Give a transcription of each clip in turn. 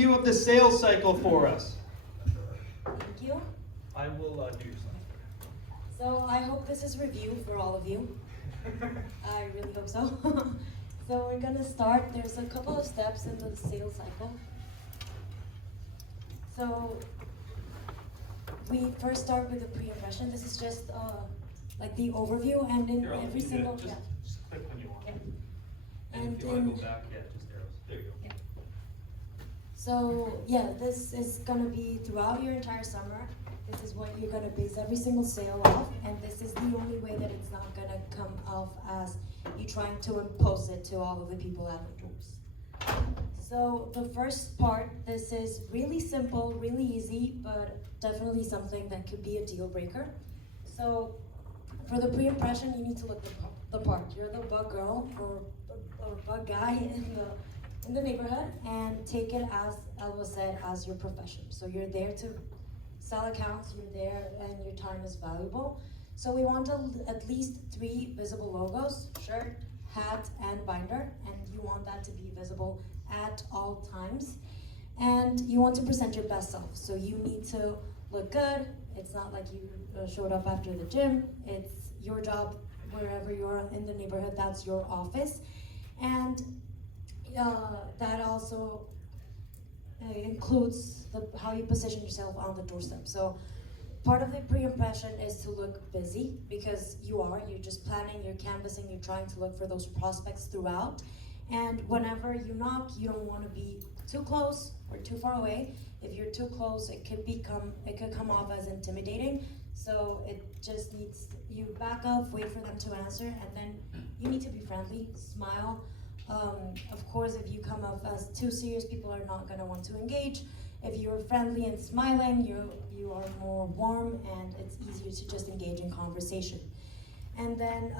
overview of the sales cycle for us? Thank you. I will do your slides. So I hope this is review for all of you. I really hope so. So we're gonna start. There's a couple of steps in the sales cycle. So we first start with the pre-impression. This is just like the overview, and in Here, I'll every let you do it. single Just click when you want. Yeah. And if you want to go back, yeah, just arrows. There you go. Yeah. So yeah, this is gonna be throughout your entire summer. This is what you're gonna base every single sale off, and this is the only way that it's not gonna come off as you trying to impose it to all of the people at the doors. So the first part, this is really simple, really easy, but definitely something that could be a deal breaker. So for the pre-impression, you need to look the part. You're the bug girl or bug guy in the neighborhood, and take it, as Elva said, as your profession. So you're there to sell accounts, you're there, and your time is valuable. So we want at least 3 visible logos: shirt, hat, and binder, and you want that to be visible at all times. And you want to present your best self. So you need to look good. It's not like you showed up after the gym. It's your job, wherever you are in the neighborhood, that's your office. And that also includes how you position yourself on the doorstep. So part of the pre-impression is to look busy, because you're just planning, you're canvassing, you're trying to look for those prospects throughout. And whenever you knock, you don't want to be too close or too far away. If you're too close, it could come off as intimidating. So it just needs, you back up, wait for them to answer, and then you need to be friendly, smile. Of course, if you come off as too serious, people are not going to want to engage. If you're friendly and smiling, you are more warm, and it's easier to just engage in conversation. And then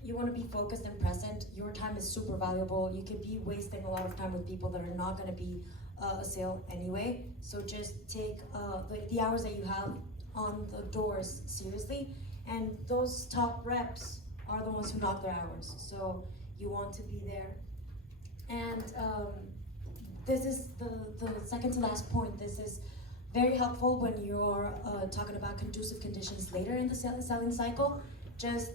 you want to be focused and present. Your time is super valuable. You could be wasting a lot of time with people that are not going to be a sale anyway. So just take the hours that you have on the doors seriously. And those top reps are the ones who knock their hours. So you want to be there. And this is the second to last point. This is very helpful when you're talking about conducive conditions later in the selling cycle. Just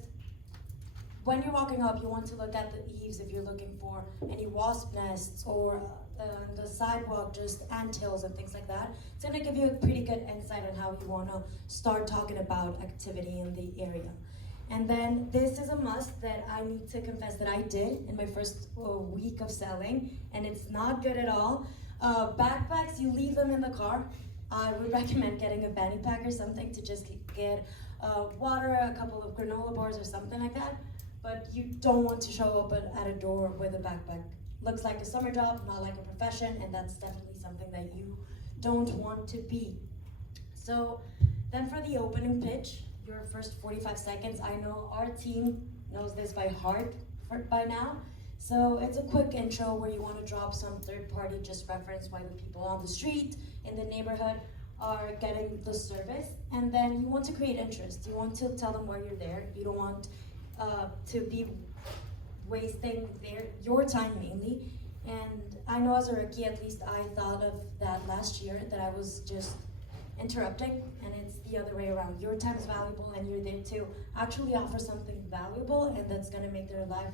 when you're walking up, you want to look at the eaves if you're looking for any wasp nests, or the sidewalk, just anthills and things like that. It's gonna give you a pretty good insight on how you wanna start talking about activity in the area. And then this is a must that I need to confess that I did in my first week of selling, and it's not good at all. Backpacks, you leave them in the car. I would recommend getting a fanny pack or something to just get water, a couple of granola bars or something like that. But you don't want to show up at a door with a backpack. Looks like a summer job, not like a profession, and that's definitely something that you don't want to be. So then for the opening pitch, your first 45 seconds, I know our team knows this by heart by now. So it's a quick intro where you want to drop some third party, just reference why the people on the street, in the neighborhood, are getting the service. And then you want to create interest. You want to tell them why you're there. You don't want to be wasting your time mainly. And I know as a rookie, at least I thought of that last year, that I was just interrupting, and it's the other way around. Your time is valuable, and you're there to actually offer something valuable, and that's gonna make their life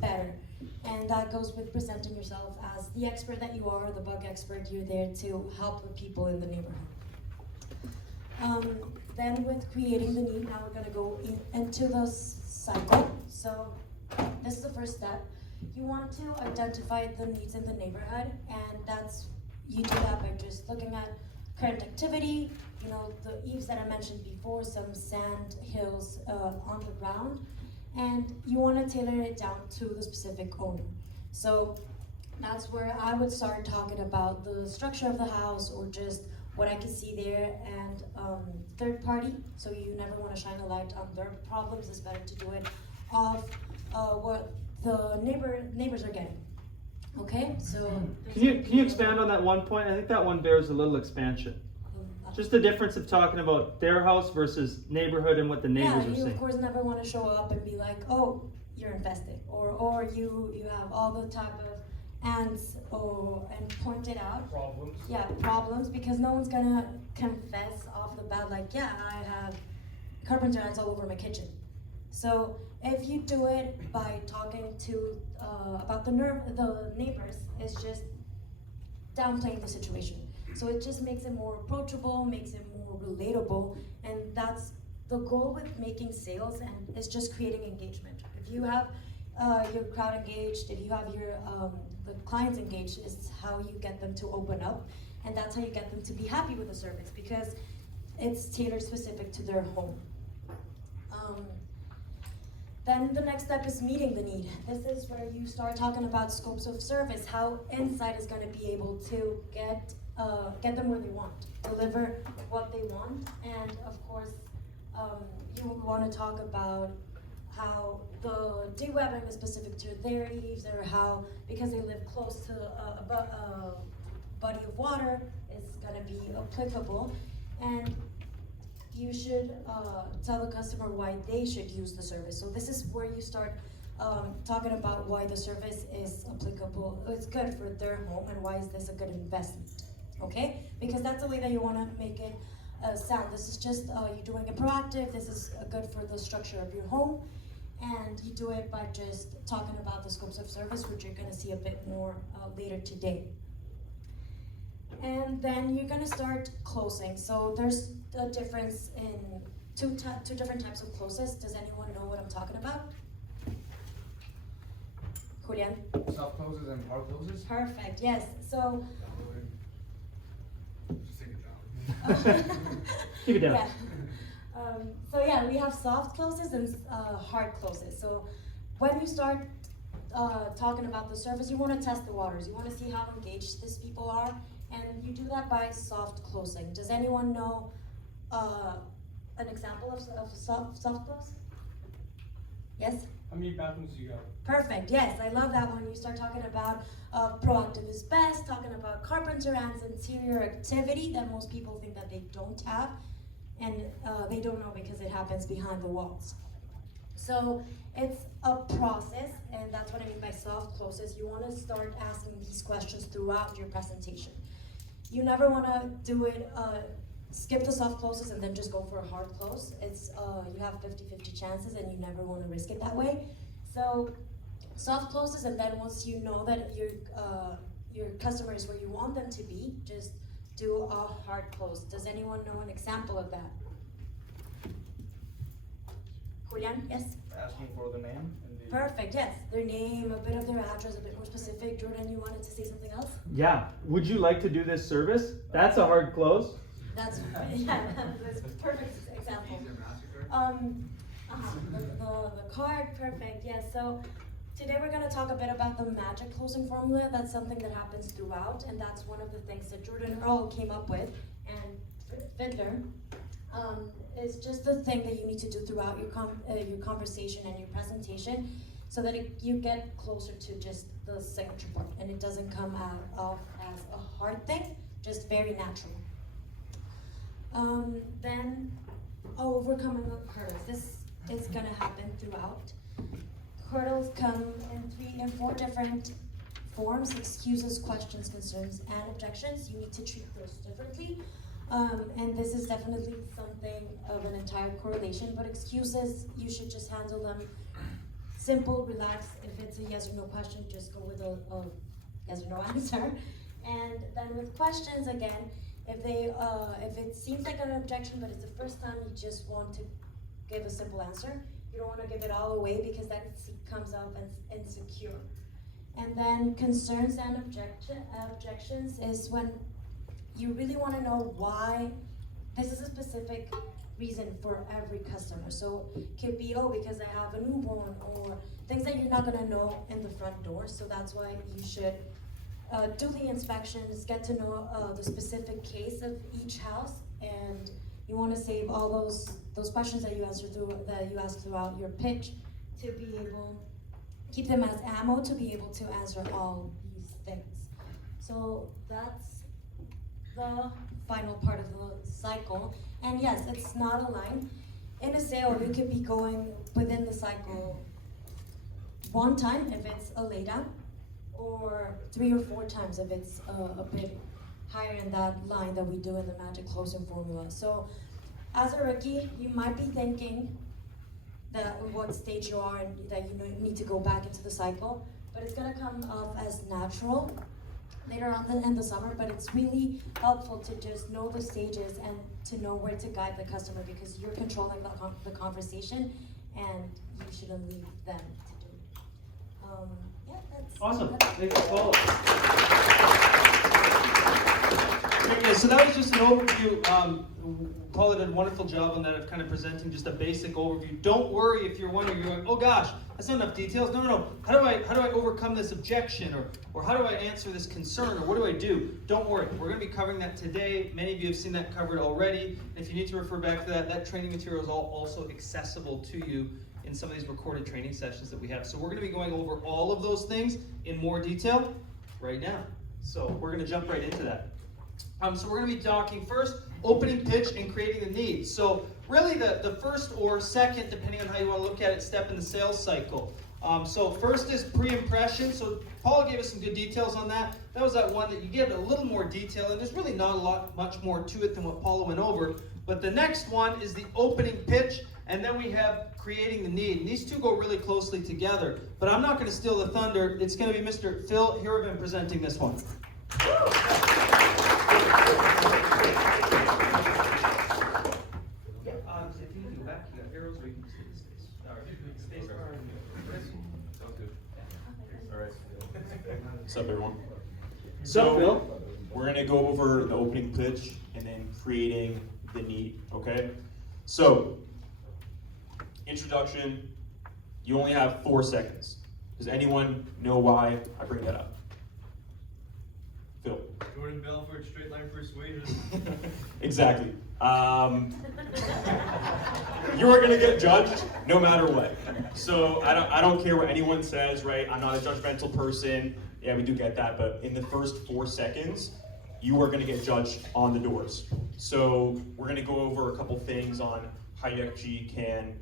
better. And that goes with presenting yourself as the expert that you are, the bug expert. You're there to help the people in the neighborhood. Then with creating the need, now we're gonna go into the cycle. So this is the first step. You want to identify the needs in the neighborhood, and you do that by just looking at current activity, the eaves that I mentioned before, some sand hills on the ground, and you want to tailor it down to the specific owner. So that's where I would start talking about the structure of the house, or just what I can see there, and third party. So you never want to shine a light on their problems. It's better to do it of what the neighbors are getting. Okay, so can you expand on that one point? I think that one bears a little expansion. Just the difference of talking about their house versus neighborhood and what the neighbors are you saying. of course never want to show up and be like, oh, you're infested, or you have all the type of and point it out. Problems. Yeah, problems, because no one's gonna confess off the bat like, yeah, I have carpenter ants all over my kitchen. So if you do it by talking to about the neighbors, it's just downplaying the situation. So it just makes it more approachable, makes it more relatable, and that's the goal with making sales, and it's just creating engagement. If you have your crowd engaged, if you have your the clients engaged, is how you get them to open up, and that's how you get them to be happy with the service, because it's tailored specific to their home. Then the next step is meeting the need. This is where you start talking about scopes of service, how Insight is going to be able to get them where they want, deliver what they want, and of course, you want to talk about how the de-webbing is specific to their needs, or how, because they live close to a body of water, it's going to be applicable, and you should tell the customer why they should use the service. So this is where you start talking about why the service is applicable, it's good for their home, and why is this a good investment, okay? Because that's the way that you want to make it sound. This is just you doing it proactive, this is good for the structure of your home, and you do it by just talking about the scopes of service, which you're going to see a bit more later today. And then you're going to start closing. So there's a difference in two different types of closes. Does anyone know what I'm talking about? Julian? Soft closes and hard closes. Perfect, yes. So Just take it down. Keep it down. yeah. So yeah, we have soft closes and hard closes. So when you start talking about the service, you want to test the waters. You want to see how engaged these people are, and you do that by soft closing. Does anyone know an example of soft close? Yes? How many bathrooms do you got? Perfect, yes, I love that one. You start talking about proactive is best, talking about carpenter ants, interior activity that most people think that they don't have, and they don't know because it happens behind the walls. So it's a process, and that's what I mean by soft closes. You want to start asking these questions throughout your presentation. You never want to do it, skip the soft closes and then just go for a hard close. It's you have 50-50 chances, and you never want to risk it that way. So soft closes, and then once you know that your customer is where you want them to be, just do a hard close. Does anyone know an example of that? Julian, yes? Asking for the name and the Perfect, yes. Their name, a bit of their address, a bit more specific. Jordan, you wanted to say something else? Yeah. Would you like to do this service? That's a hard close. That's, yeah, that's a perfect example. The card, perfect, yes. So today we're going to talk a bit about the magic closing formula. That's something that happens throughout, and that's one of the things that Jordan Earl came up with, and Fiddler. Is just the thing that you need to do throughout your conversation and your presentation, so that you get closer to just the signature part, and it doesn't come out as a hard thing, just very natural. Then overcoming the hurdles. This is going to happen throughout. Hurdles come in 4 different forms: excuses, questions, concerns, and objections. You need to treat those differently. And this is definitely something of an entire correlation, but excuses, you should just handle them simple, relaxed. If it's a yes or no question, just go with a yes or no answer. And then with questions, again, if it seems like an objection, but it's the first time, you just want to give a simple answer. You don't want to give it all away, because that comes up as insecure. And then concerns and objections is when you really want to know why. This is a specific reason for every customer. So it could be, oh, because I have a newborn, or things that you're not going to know in the front door. So that's why you should do the inspections, get to know the specific case of each house, and you want to save all those questions that you ask throughout your pitch, to be able keep them as ammo to be able to answer all these things. So that's the final part of the cycle. And yes, it's not a line. In a sale, you could be going within the cycle one time if it's a laydown, or 3 or 4 times if it's a bit higher in that line that we do in the magic closing formula. So as a rookie, you might be thinking that what stage you are and that you need to go back into the cycle, but it's gonna come off as natural later on in the summer, but it's really helpful to just know the stages and to know where to guide the customer, because you're controlling the conversation and you shouldn't leave them to do it. Yeah, that's Awesome. that's- Thank you, Paula. Okay, so that was just an overview. Paula did a wonderful job on that of kind of presenting just a basic overview. Don't worry if you're wondering, you're going, oh gosh, that's not enough details. No. How do I overcome this objection, or how do I answer this concern, or what do I do? Don't worry. We're going to be covering that today. Many of you have seen that covered already. And if you need to refer back to that training material is also accessible to you in some of these recorded training sessions that we have. So we're going to be going over all of those things in more detail right now. So we're going to jump right into that. So we're going to be talking first, opening pitch and creating the need. So really the first or second, depending on how you want to look at it, step in the sales cycle. So first is pre-impression. So Paula gave us some good details on that. That was that one that you get a little more detail, and there's really not much more to it than what Paula went over. But the next one is the opening pitch, and then we have creating the need. And these two go really closely together. But I'm not going to steal the thunder. It's going to be Mr. Phil Hirvin presenting this one. If you go back, you got arrows, or you can just hit the space. All right, space bar. Sounds good. All right. What's up, everyone? What's up, Phil? We're gonna go over the opening pitch and then creating the need. Okay. So, introduction. You only have 4 seconds. Does anyone know why I bring that up? Phil. Jordan Belfort, straight line persuasion. Exactly. You are gonna get judged no matter what. So I don't care what anyone says, right? I'm not a judgmental person. Yeah, we do get that, but in the first 4 seconds, you are gonna get judged on the doors. So we're gonna go over a couple things on how you actually can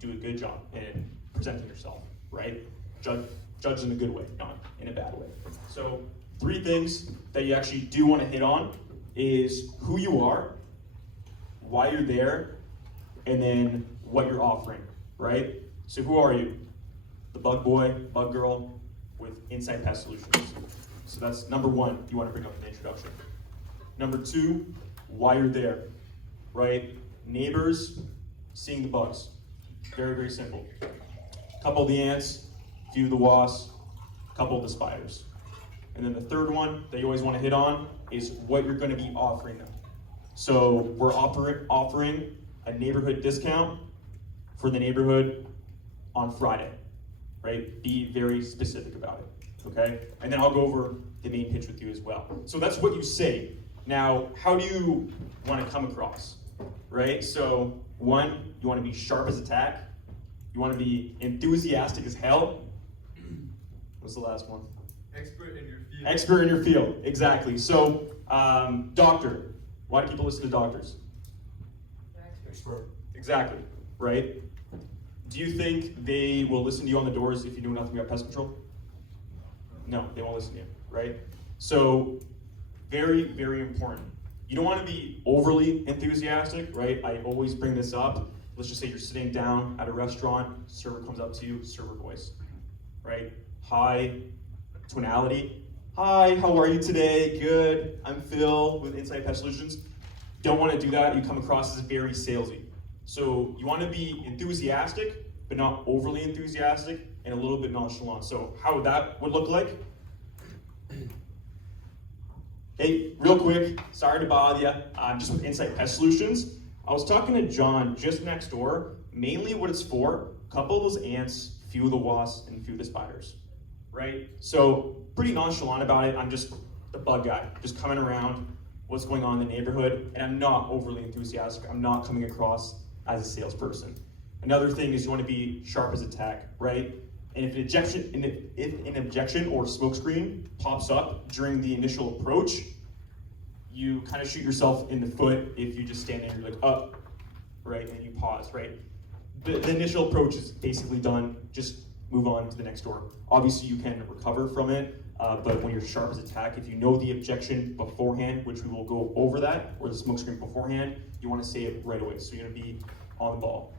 do a good job in presenting yourself, right? Judge in a good way, not in a bad way. So 3 things that you actually do want to hit on is who you are, why you're there, and then what you're offering, right? So who are you? The bug boy, bug girl with Inside Pest Solutions. So that's number 1 you want to bring up in the introduction. Number 2, why you're there, right? Neighbors seeing the bugs. Very, very simple. Couple of the ants, few of the wasps, couple of the spiders. And then the third one that you always want to hit on is what you're going to be offering them. So we're offering a neighborhood discount for the neighborhood on Friday, right? Be very specific about it, okay? And then I'll go over the main pitch with you as well. So that's what you say. Now, how do you want to come across, right? So 1, you want to be sharp as a tack. You want to be enthusiastic as hell. What's the last one? Expert in your field. Expert in your field, exactly. So, doctor. Why do people listen to doctors? Expert. Exactly, right? Do you think they will listen to you on the doors if you know nothing about pest control? No, they won't listen to you, right? So, very, very important. You don't want to be overly enthusiastic, right? I always bring this up. Let's just say you're sitting down at a restaurant, server comes up to you, server voice, right? High tonality. Hi, how are you today? Good. I'm Phil with Inside Pest Solutions. Don't want to do that. You come across as very salesy. So you want to be enthusiastic, but not overly enthusiastic, and a little bit nonchalant. So how that would look like? Hey, real quick, sorry to bother you. I'm just with Inside Pest Solutions. I was talking to John just next door. Mainly what it's for, a couple of those ants, few of the wasps, and a few of the spiders, right? So pretty nonchalant about it. I'm just the bug guy, just coming around what's going on in the neighborhood, and I'm not overly enthusiastic. I'm not coming across as a salesperson. Another thing is you want to be sharp as a tack, right? And if an objection or smoke screen pops up during the initial approach, you kind of shoot yourself in the foot if you just stand there and you're like, right, and you pause, right? The initial approach is basically done. Just move on to the next door. Obviously, you can recover from it, but when you're sharp as attack, if you know the objection beforehand, which we will go over that, or the smoke screen beforehand, you want to say it right away. So you're going to be on the ball.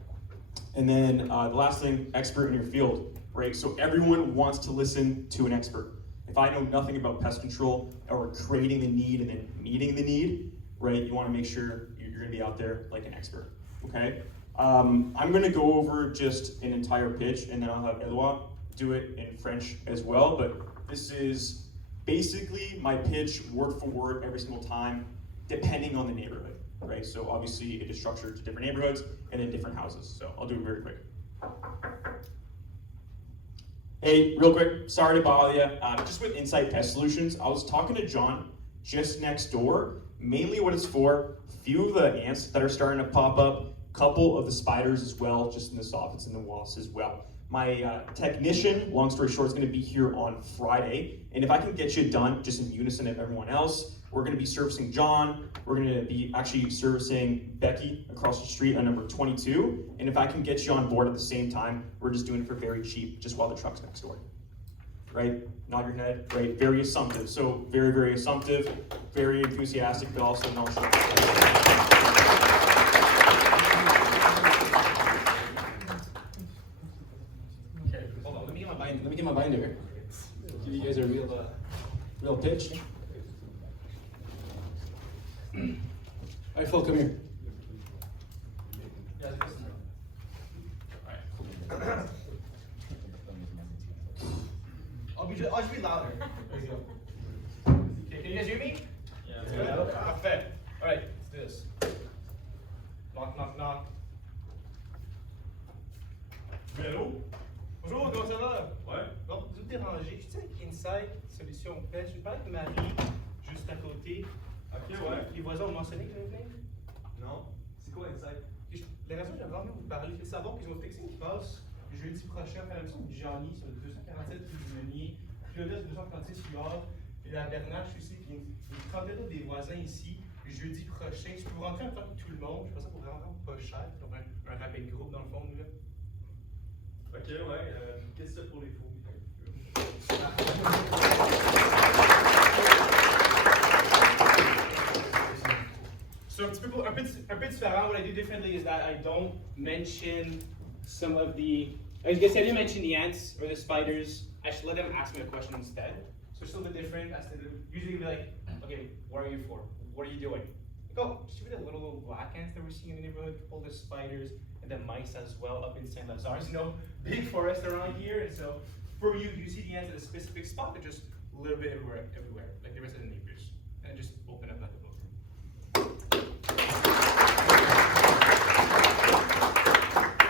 And then the last thing, expert in your field, right? So everyone wants to listen to an expert. If I know nothing about pest control or creating the need and then meeting the need, right? You want to make sure you're going to be out there like an expert, okay? I'm going to go over just an entire pitch, and then I'll have Edouard do it in French as well, but this is basically my pitch word for word every single time, depending on the neighborhood, right? So obviously it is structured to different neighborhoods and then different houses. So I'll do it very quick. Hey, real quick, sorry to bother you. Just with Insight Pest Solutions, I was talking to John just next door. Mainly what it's for, a few of the ants that are starting to pop up, couple of the spiders as well, just in the soffits and the wasps as well. My technician, long story short, is going to be here on Friday, and if I can get you done just in unison of everyone else, we're going to be servicing John, we're going to be actually servicing Becky across the street on number 22, and if I can get you on board at the same time, we're just doing it for very cheap, just while the truck's next door. Right? Nod your head, right? Very assumptive. So very, very assumptive, very enthusiastic, but also nonchalant. Okay, hold on. Let me get my binder. Give you guys a real pitch. All right, Phil, come here. I'll just be louder. Okay, can you guys hear me? Yeah. Parfait. All right, let's do this. Knock, knock, knock. Hello? Bonjour, comment ça va? Ouais. Non, vous me dérangez. Je suis avec Insight Solutions Pêche. Je parle avec Marie, juste à côté. Ok, ouais. Les voisins ont mentionné que j'allais venir. Non. C'est quoi Insight? La raison que j'aimerais vraiment vous parler, c'est de savoir qu'ils ont fixé une passe jeudi prochain, à la mission de Johnny sur le 247 rue du Meunier, Claudia sur 236 Yard, et la Bernache aussi, puis une trentaine des voisins ici, jeudi prochain. Je peux vous rentrer en temps que tout le monde, je pense que ça pour vraiment pas cher, donc un rappel groupe dans le fond, nous là. Ok, ouais. Qu'est-ce que c'est pour les fous? So un peu différent. What I do differently is that I don't mention some of the. I guess I didn't mention the ants or the spiders. I should let them ask me a question instead. So it's a little bit different. Usually be like, okay, what are you for? What are you doing? Like, oh, see the little black ants that we're seeing in the neighborhood, all the spiders and the mice as well up in Saint Lazare. You know, big forest around here, and so for you, you see the ants at a specific spot, or just a little bit everywhere, like the rest of the neighbors, and just open up like a book.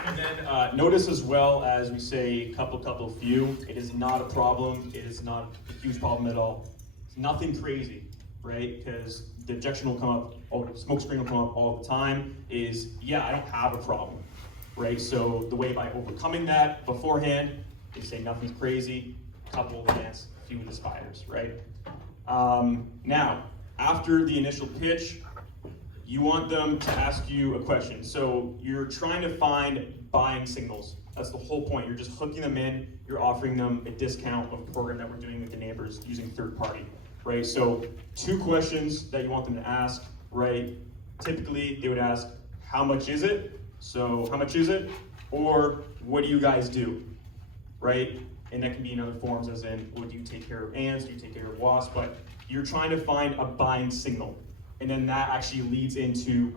And then notice as well as we say couple, few, it is not a problem. It is not a huge problem at all. It's nothing crazy, right? Because the objection will come up, or smoke screen will come up all the time is, yeah, I don't have a problem, right? So the way by overcoming that beforehand, you say nothing's crazy, couple of ants, few of the spiders, right? Now, after the initial pitch, you want them to ask you a question. So you're trying to find buying signals. That's the whole point. You're just hooking them in. You're offering them a discount of a program that we're doing with the neighbors using third party, right? So 2 questions that you want them to ask, right? Typically, they would ask, how much is it? So how much is it? Or what do you guys do, right? And that can be in other forms as in, well, do you take care of ants? Do you take care of wasps? But you're trying to find a buying signal. And then that actually leads into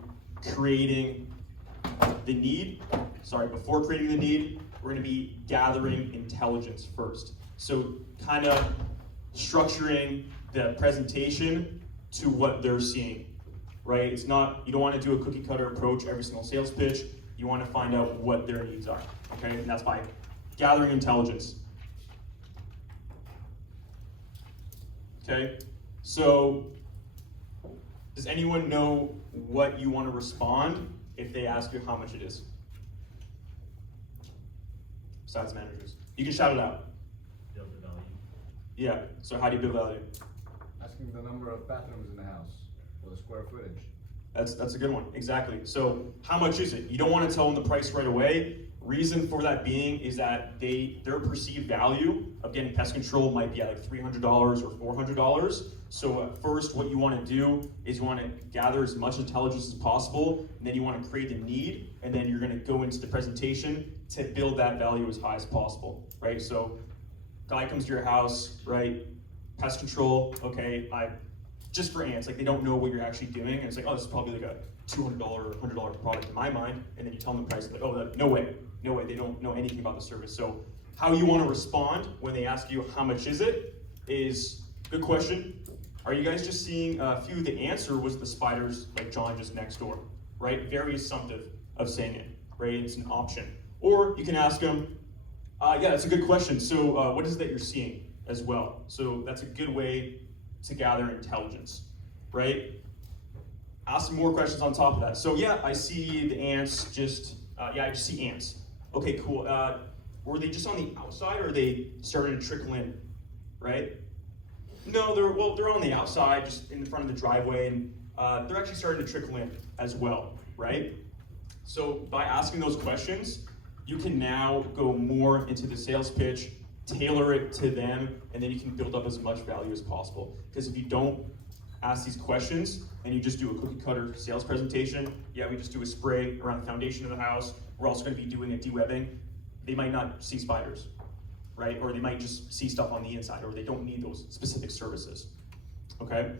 creating the need. Sorry, before creating the need, we're gonna be gathering intelligence first. So kind of structuring the presentation to what they're seeing, right? It's not, you don't wanna do a cookie cutter approach every single sales pitch. You wanna find out what their needs are, okay? And that's by gathering intelligence. Okay, so does anyone know what you want to respond if they ask you how much it is? Besides managers. You can shout it out. Build the value. Yeah, so how do you build value? Asking the number of bathrooms in the house, or the square footage. That's a good one, exactly. So how much is it? You don't want to tell them the price right away. Reason for that being is that their perceived value of getting pest control might be at like $300 or $400. So at first, what you want to do is you want to gather as much intelligence as possible, and then you want to create the need, and then you're going to go into the presentation to build that value as high as possible, right? So, guy comes to your house, right? Pest control, okay, just for ants, like they don't know what you're actually doing, and it's like, oh, this is probably like a $200 or $100 product in my mind, and then you tell them the price, like, oh, no way, they don't know anything about the service. So how you want to respond when they ask you how much is it is good question. Are you guys just seeing a few of the ants, or was the spiders like John just next door, right? Very assumptive of saying it, right? It's an option. Or you can ask them, yeah, that's a good question. So what is it that you're seeing as well? So that's a good way to gather intelligence, right? Ask some more questions on top of that. So yeah, I see the ants I just see ants. Okay, cool. Were they just on the outside, or are they starting to trickle in, right? No, they're on the outside, just in front of the driveway, and they're actually starting to trickle in as well, right? So by asking those questions, you can now go more into the sales pitch, tailor it to them, and then you can build up as much value as possible. Because if you don't ask these questions and you just do a cookie cutter sales presentation, yeah, we just do a spray around the foundation of the house, we're also going to be doing a de-webbing, they might not see spiders, right? Or they might just see stuff on the inside, or they don't need those specific services, okay?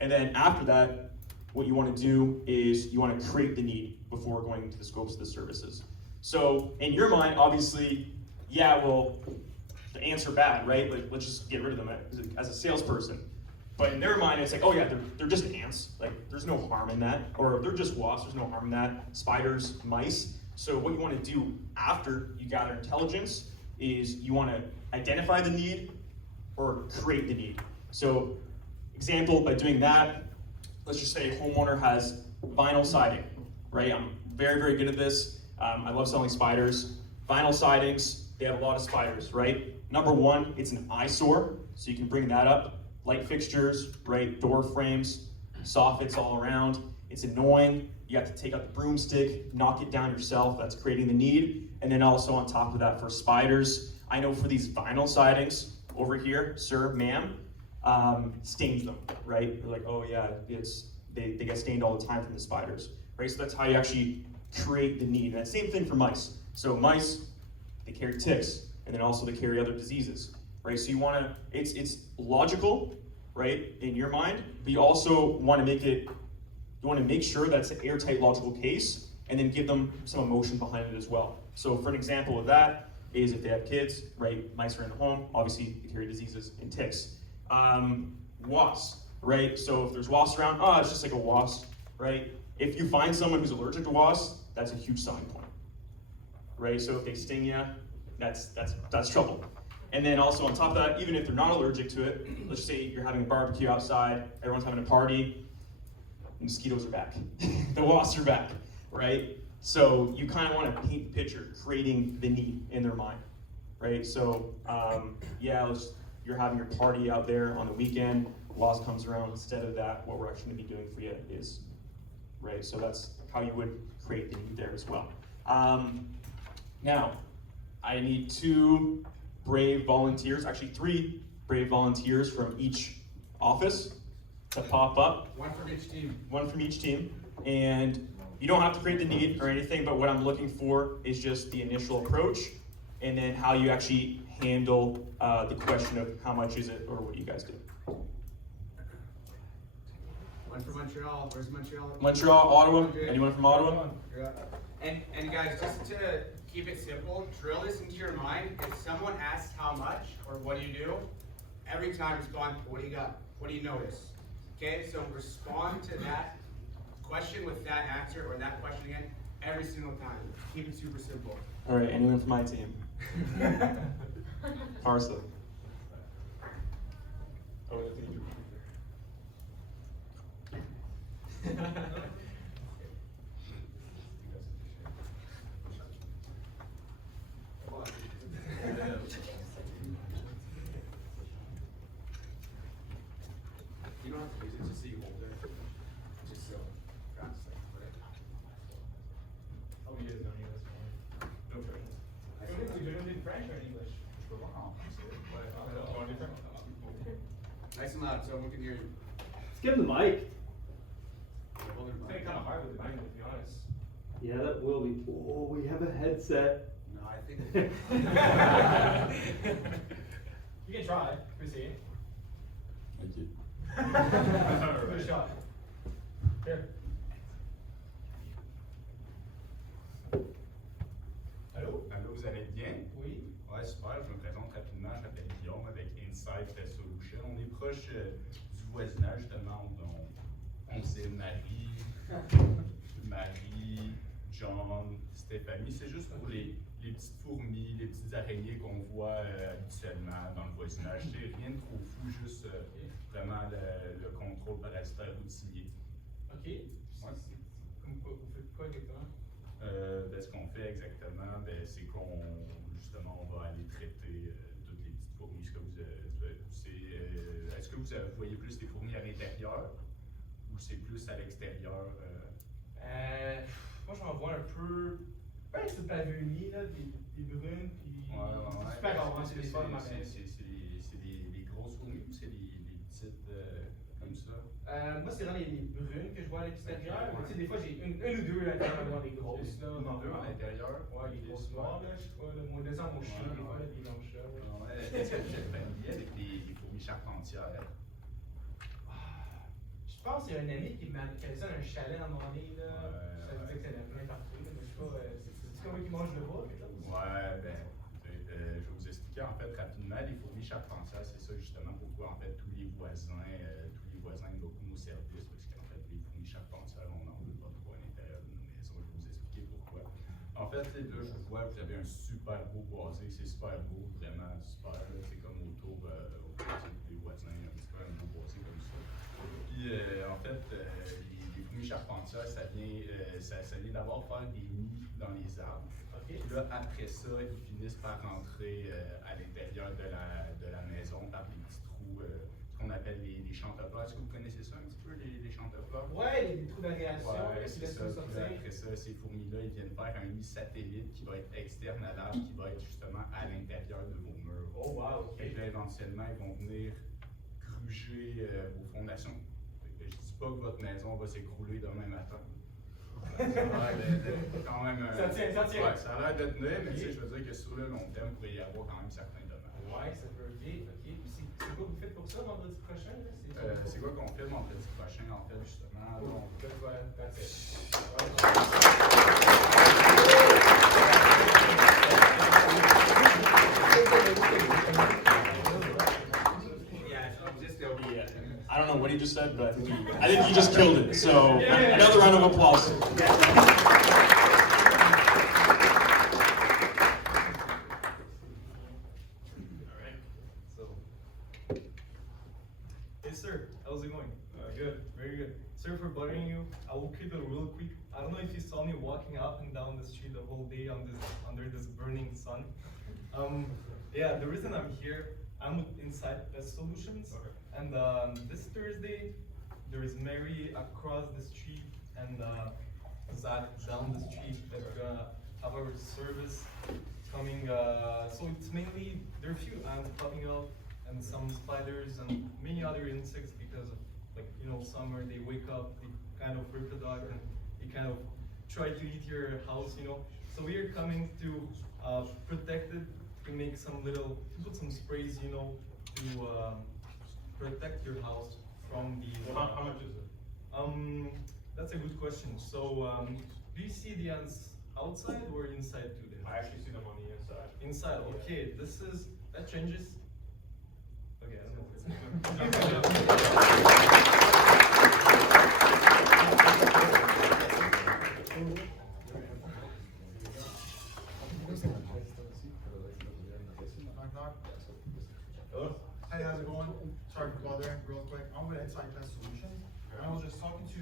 And then after that, what you want to do is you want to create the need before going into the scopes of the services. So in your mind, obviously, yeah, well, the ants are bad, right? Like, let's just get rid of them as a salesperson. But in their mind, it's like, oh yeah, they're just ants. Like, there's no harm in that. Or they're just wasps, there's no harm in that. Spiders, mice. So what you want to do after you gather intelligence is you want to identify the need or create the need. So example, by doing that, let's just say a homeowner has vinyl siding, right? I'm very, very good at this. I love selling spiders. Vinyl sidings, they have a lot of spiders, right? Number one, it's an eyesore, so you can bring that up. Light fixtures, right? Door frames, soffits all around. It's annoying. You have to take out the broomstick, knock it down yourself. That's creating the need. And then also on top of that, for spiders, I know for these vinyl sidings over here, sir, ma'am, stains them, right? They're like, oh yeah, they get stained all the time from the spiders, right? So that's how you actually create the need. And that same thing for mice. So mice, they carry ticks, and then also they carry other diseases, right? So you want to, it's logical, right, in your mind, but you also want to make sure that's an airtight logical case, and then give them some emotion behind it as well. So for an example of that is if they have kids, right, mice are in the home, obviously they carry diseases and ticks. Wasps, right? So if there's wasps around, oh, it's just like a wasp, right? If you find someone who's allergic to wasps, that's a huge selling point, right? So if they sting you, that's trouble. And then also on top of that, even if they're not allergic to it, let's just say you're having a barbecue outside, everyone's having a party, mosquitoes are back. The wasps are back, right? So you kind of want to paint the picture, creating the need in their mind, right? So you're having your party out there on the weekend, wasp comes around. Instead of that, what we're actually going to be doing for you is, right? So that's how you would create the need there as well. Now, I need 2 brave volunteers, actually 3 brave volunteers from each office to pop up. One from each team. One from each team. And you don't have to create the need or anything, but what I'm looking for is just the initial approach, and then how you actually handle the question of how much is it, or what do you guys do? One from Montreal. Where's Montreal? Montreal, Ottawa. Anyone from Ottawa? Yeah. And guys, just to keep it simple, drill this into your mind. If someone asks how much or what do you do, every time respond, what do you got? What do you notice? Okay, so respond to that question with that answer or that question again every single time. Keep it super simple. All right, anyone from my team? Parsa. Oh, You don't have to use it, just so you hold it. Just so. That's like, put it. I'll be using on you this one. No pressure. give him the mic. It's kind of hard with the magnet, to be honest. Yeah, that will be. Oh, we have a headset. No, I think. You can try, Chrissy. Thank you. Good shot. Here. Allô? Allô, vous allez bien? Oui. Ouais, super. Je me présente rapidement. Je m'appelle Guillaume avec Insight Solution. On est proche du voisinage, justement. On sait Marie, John, Stéphanie. C'est juste pour les petites fourmis, les petites araignées qu'on voit habituellement dans le voisinage. C'est rien de trop fou, juste vraiment le contrôle parasitaire routinier. Ok. Comme quoi, vous faites quoi exactement? Ce qu'on fait exactement, c'est qu'on justement on va aller traiter toutes les petites fourmis. Est-ce que vous voyez plus les fourmis à l'intérieur ou c'est plus à l'extérieur? Moi j'en vois un peu. Ouais, c'est pavillier, là, des brunes, puis. Ouais. C'est super rare, c'est des fois ma C'est des grosses fourmis ou c'est des petites comme ça? Moi, c'est vraiment les brunes que je vois à l'extérieur. Mais tu sais, des fois, j'ai une ou deux à l'intérieur, des grosses. Là, Une ou deux à l'intérieur? Ouais, les grosses noires, là, je sais pas, moi, descends mon chien, des fois, là, des longs chats. Est-ce que vous êtes familier avec les fourmis charpentières? Je pense qu'il y a un ami qui avait ça dans un chalet à un moment donné, là. Ça veut dire que c'est plein partout, là, mais je sais pas, c'est comme eux qui mangent le bois, quelque chose? Ouais, je vais vous expliquer en fait rapidement. Les fourmis charpentières, c'est ça justement pourquoi en fait tous les voisins aiment beaucoup nos services, parce qu'en fait les fourmis charpentières, on n'en veut pas trop à l'intérieur de nos maisons. Je vais vous expliquer pourquoi. En fait, là, je vois, vous avez un super beau boisé, c'est super beau, vraiment super. C'est comme autour des voisins, un petit peu un beau boisé comme ça. Puis en fait, les fourmis charpentières, ça vient d'abord faire des nids dans les arbres. Ok. Puis là, après ça, ils finissent par rentrer à l'intérieur de la maison par des petits trous, ce qu'on appelle les chantefleurs. Est-ce que vous connaissez ça un petit peu, les chantefleurs? Ouais, les trous d'aération, Ouais, qui c'est laissent ça. tout Puis sortir. après ça, ces fourmis-là, ils viennent faire un nid satellite qui va être externe à l'arbre, qui va être justement à l'intérieur de vos murs. Oh, wow, ok. Et là, éventuellement, ils vont venir gruger vos fondations. Fait que je dis pas que votre maison va s'écrouler demain matin. Ça a l'air d'être quand même. Ça tient. Ouais, ça a l'air de tenir, mais tu sais, je veux dire que sur le long terme, il pourrait y avoir quand même certains dommages. Ouais, ça peut aider, ok. Puis c'est quoi vous faites pour ça vendredi prochain, là? C'est quoi qu'on fait vendredi prochain, en fait, justement? Cool. Donc, That's it. I don't know what he just said, but I think he just killed it. So another round of applause. Hey sir, how's it going? Good, very good. Sorry for bothering you. I will keep it real quick. I don't know if you saw me walking up and down the street the whole day under this burning sun. Yeah, the reason I'm here, I'm with Insight Solutions, and this Thursday there is Mary across the street and Zach down the street that are gonna have our service coming. So it's mainly there are a few ants popping up and some spiders and many other insects because of, like, you know, summer, they wake up, they kind of reproduce and they kind of try to eat your house, you know. So we are coming to protect it, to make some little, to put some sprays, you know, to protect your house from these. How much is it? That's a good question. So do you see the ants outside or inside today? I actually see them on the inside. Inside, okay. That changes. Okay, I don't Hello? Hey, how's it going? Sorry for bothering real quick. I'm with Insight Solutions. And I was just talking to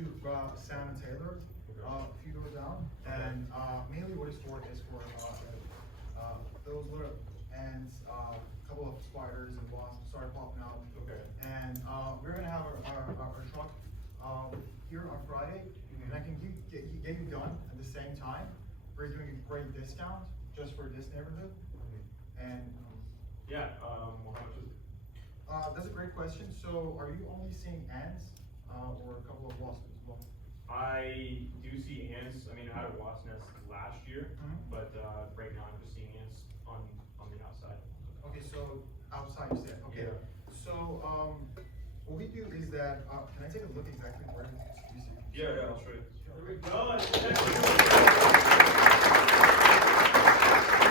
Sam and Taylor a few doors down. And mainly what it's for is for those little ants, a couple of spiders and wasps started popping out. Okay. And we're gonna have our truck here on Friday. And I can get you done at the same time. We're doing a great discount just for this neighborhood. And Yeah, how much is it? that's a great question. So are you only seeing ants or a couple of wasps as well? I do see ants. I mean, I had a wasp nest last year, Mhm. but right now I'm just seeing ants on the outside. Okay, so outside you said, okay. Yeah. So, what we do is that, can I take a look exactly where you see? Yeah, I'll show you. There we go.